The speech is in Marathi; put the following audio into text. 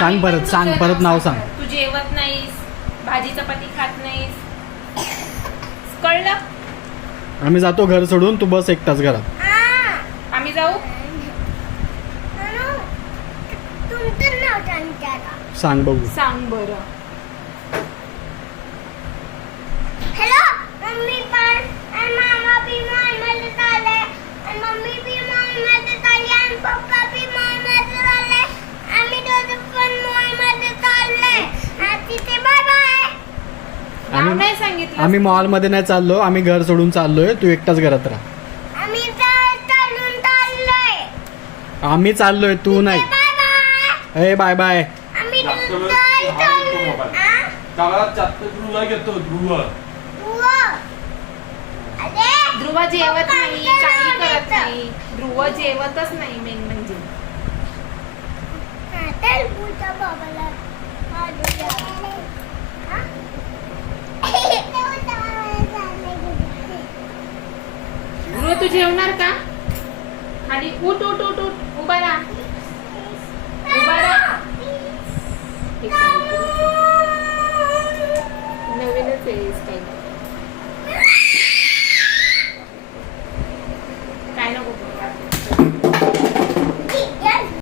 सांग परत, सांग परत नाव सांग. तू जेवत नाहीस, भाजी चपाती खात नाहीस, कळलं? आम्ही जातो घर सोडून, तू बस एकटाच घरात. आम्ही जाऊ. सांग बघू. सांग बरं. हॅलो मम्मी पण आणि मामा भी मॉलमध्ये चालले आणि मम्मी भी मॉलमध्ये चालली आणि पप्पा भी मॉलमध्ये चालले. आम्ही दोघं पण मॉलमध्ये चालले. तिथे बाय बाय. नाव नाही सांगितलं. आम्ही मॉल मध्ये नाही चाललो, आम्ही घर सोडून चाललोय, तू एकटाच घरात राहा. आम्ही चालून चाललोय. आम्ही चाललोय, तू नाही. Bye bye. ए बाय बाय. आम्ही ध्रुव घेतो ध्रुव. ध्रुव जेवत नाही, काही करत नाही. ध्रुव जेवतच नाही मेन म्हणजे. ध्रुव तू जेवणार का? खाली उठ उठ उठ उठ, उभा राहा, उभा राहा. नवीनच आहे